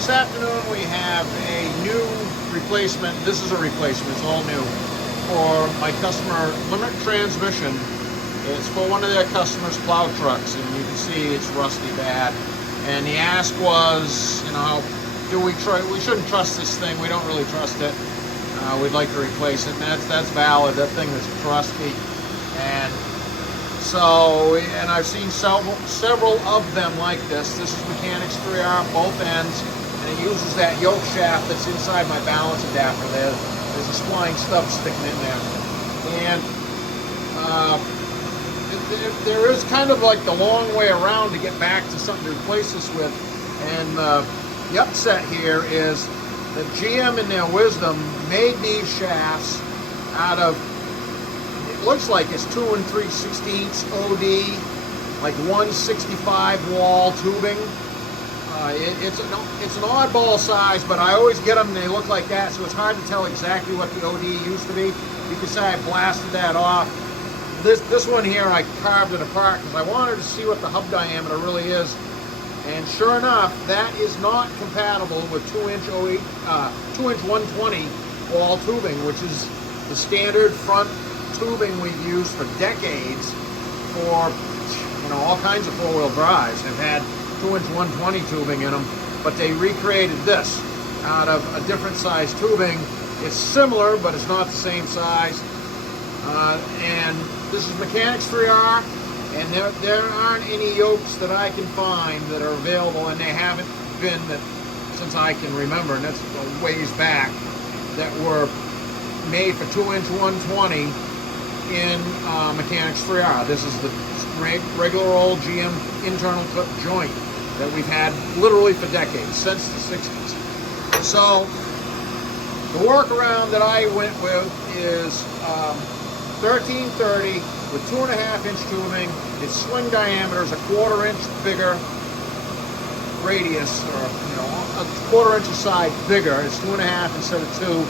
This afternoon we have a new replacement. This is a replacement, it's all new, for my customer Limerick transmission. It's for one of their customers' plow trucks, and you can see it's rusty bad. And the ask was, you know, we shouldn't trust this thing, we don't really trust it. We'd like to replace it, and that's valid. That thing is crusty. And so, and I've seen several of them like this. This is Mechanics 3R, both ends, and it uses that yoke shaft that's inside my balance adapter there. There's this flying stuff sticking in there. And there is kind of like the long way around to get back to something to replace this with. And the upset here is that GM in their wisdom made these shafts out of, it looks like it's 2 3/16 OD, like 165 wall tubing. It's an oddball size, but I always get them and they look like that, so it's hard to tell exactly what the OD used to be. You can say I blasted that off. This one here, I carved it apart because I wanted to see what the hub diameter really is. And sure enough, that is not compatible with 2-inch 120 wall tubing, which is the standard front tubing we've used for decades for, you know, all kinds of four-wheel drives have had 2-inch 120 tubing in them, but they recreated this out of a different size tubing. It's similar, but it's not the same size. And this is Mechanics 3R. And there aren't any yokes that I can find that are available, and they haven't been that since I can remember, and that's a ways back, that were made for 2-inch 120 in Mechanics 3R. This is the regular old GM internal clip joint that we've had literally for decades, since the 60s. So the workaround that I went with is 1330 with 2.5-inch tubing. Its swing diameter is a 1/4 inch bigger radius, or you know, a 1/4 inch aside bigger. It's 2.5 instead of 2.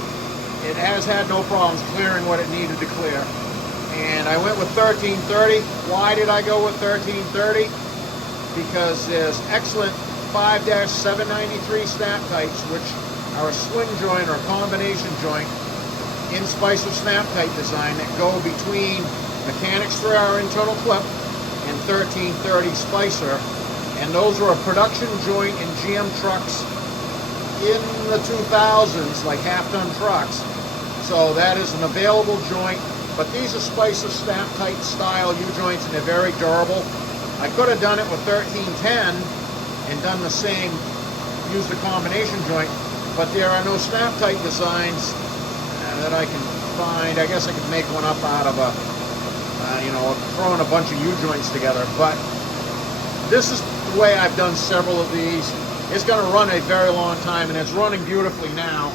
It has had no problems clearing what it needed to clear. And I went with 1330. Why did I go with 1330? Because there's excellent 5-793 snap tights, which are a swing joint or a combination joint in Spicer snap tight design that go between Mechanics 3R internal clip and 1330 Spicer, and those were a production joint in GM trucks in the 2000s, like half-ton trucks. So that is an available joint, but these are Spicer snap tight style U-joints, and they're very durable. I could have done it with 1310 and done the same, used a combination joint, but there are no snap tight designs that I can find. I guess I could make one up out of a, you know, throwing a bunch of U-joints together. But this is the way I've done several of these. It's going to run a very long time, and it's running beautifully now.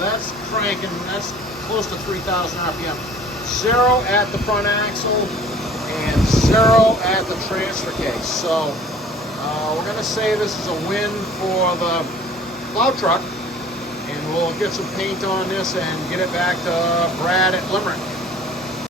That's cranking, that's close to 3,000 RPM. 0 at the front axle and 0 at the transfer case. So we're going to say this is a win for the plow truck. And we'll get some paint on this and get it back to Brad at Limerick.